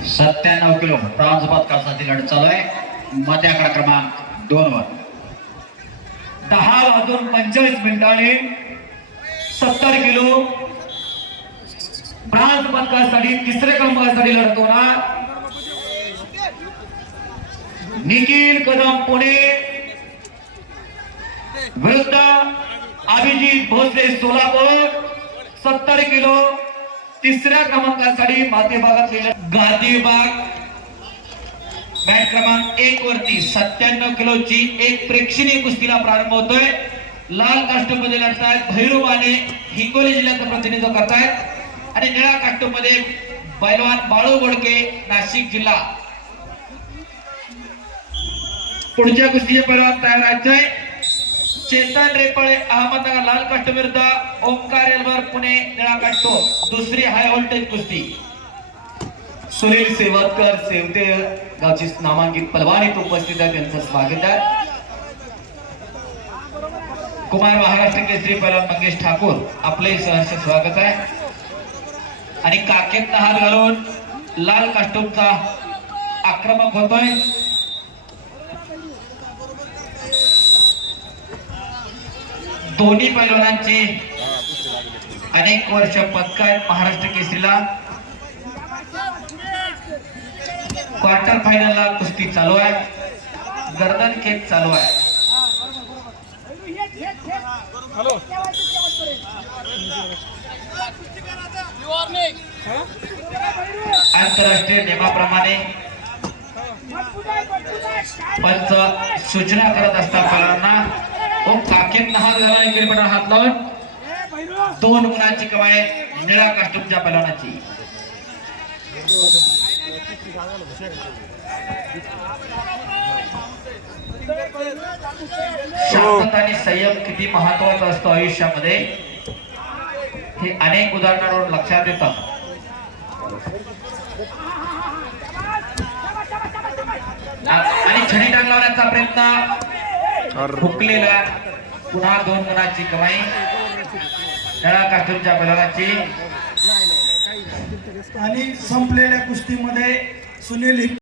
97 kilo bronze पदकासाठी लढत चालू आहे. मध्ये आकडा क्रमांक 2 वर 10:45 70 किलो ब्रॉन्झ पदकासाठी तिसऱ्या क्रमांकासाठी लढत होणार. निखिल कदम पुणे विरुद्ध अभिजित भोसले सोलापूर. 70 किलो तिसऱ्या क्रमांकासाठी माती भागातले गादी विभाग मॅच क्रमांक 1 वरती 97 किलोची एक प्रेक्षणीय कुस्तीला प्रारंभ होतोय. लाल कास्टूम मध्ये लढतायत भैरू माने हिंगोली जिल्ह्याचं प्रतिनिधित्व करतायत आणि निळ्या कास्टूम मध्ये पैलवान बाळू बोडके नाशिक जिल्हा. पुढच्या कुस्तीचे पैलवान तयार राहायचंय. चेतन रेपळे अहमदनगर लाल कास्टूम विरुद्ध ओंकार एल्बर पुणे निळा कास्टूम. दुसरी हाय व्होल्टेज कुस्ती. सुनील सेवतकर सेवते गावची नामांकित पलवान इथे उपस्थित आहे, त्यांचं स्वागत आहे. कुमार महाराष्ट्र केसरी पैलवान मंगेश ठाकूर आपले सहर्ष स्वागत आहे. आणि काखेत हात घालून लाल कास्टूमचा आक्रमक होतोय. दोन्ही पैलवानांची अनेक वर्ष पदक आहेत महाराष्ट्र केसरीला. क्वार्टर फायनलला कुस्ती चालू आहे. गर्दन खेच चालू आहे. आंतरराष्ट्रीय नियमाप्रमाणे पंच सूचना करत असतात पैलवानांना. काखेत हात घालून क्रिकेटर हात लावून 2 गुणांची कमाई निळ्या कास्टूमच्या पैलवानाची. शांतता आणि संयम किती महत्वाचा असतो आयुष्यामध्ये हे अनेक उदाहरणांवरून लक्षात येतं. आणि छडी टांग लावण्याचा प्रयत्न हुकलेला. पुन्हा 2 गुणांची कमाई निळ्या कास्टूमच्या पैलवानाची. आणि संपलेल्या कुस्तीमध्ये सुनील